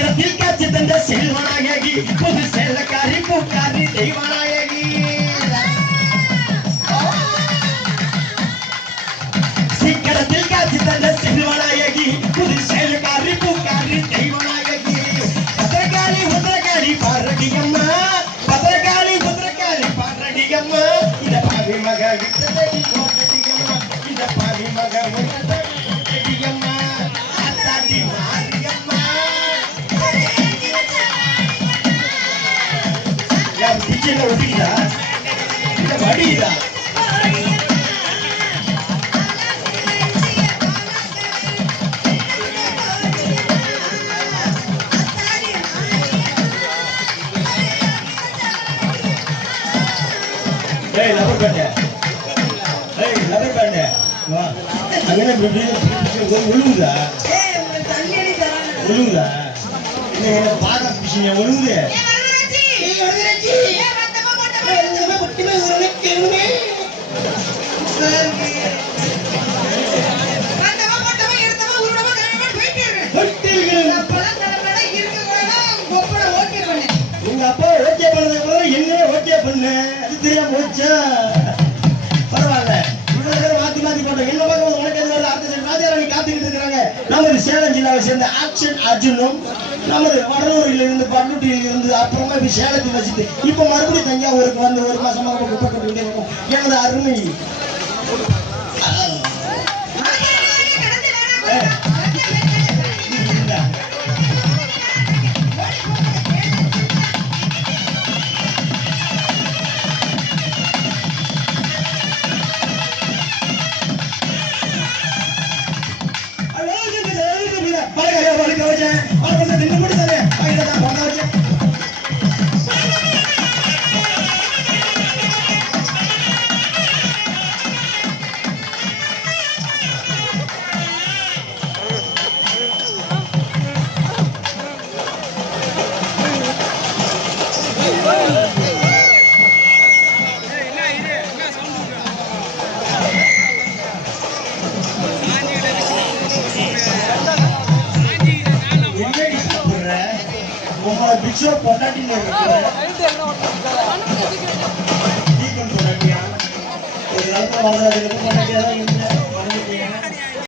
சீக்கிரத்தில் காட்சி தந்த செல்வநாயகி புது செல்லக்காரி பூக்காரி தெய்வநாயகி சீக்கிரத்தில் காட்சி தந்த செல்வநாயகி புது செல்லக்காரி பூக்காரி தெய்வநாயகி பத்திரகாளி உத்திரகாளி பாரடியம்மா பத்திரகாளி உத்திரகாளி பாரடியம்மா இந்த பாவி மக விட்டதடி கோட்டடியம்மா இந்த பாவி மக விட்டதடியம்மா அத்தாடி மாரியம்மா யார் டீச்சர் ஒட்டிக்கிட்டா இல்ல வடிதா Hey, lapar benda. Hey, lapar benda. Wah, agaknya berbeda. Ulung dah. Hey, mulai tanya ni jalan. Ulung dah. Ini parah bisnya ulung deh. Hey, Raji. Hey, mata. Hey, nama bukti mana orang kelu ni? Mata, irtama urama kalian berfikir. Berfikir. Apalagi kalau irke orang gopra okey bane. உங்க அப்பா okay பண்ணதுக்கு என்ன okay பண்ண அது தெரியாம போச்சா பரவாயில்ல இவ்வளவு மாத்தி போட்டோம் என்ன பார்க்க உனக்கு எது அடுத்த ராஜாராணி காத்துக்கிட்டு இருக்காங்க நமது சேலம் ஜில்லாவை சேர்ந்த ஆக்ஷன் அர்ஜுனும் நமது வடலூரில் இருந்து பண்ருட்டியில் இருந்து அப்புறமா இப்ப சேலத்தில் வச்சுட்டு இப்ப மறுபடியும் தஞ்சாவூருக்கு வந்து ஒரு மாசமாக குப்பை எனது அருமை பிக்சர் பொண்டாட்டிங்க ஒரு நாள் வாழ்றதுக்கு பொண்டாட்டியா தான் இருந்தேன்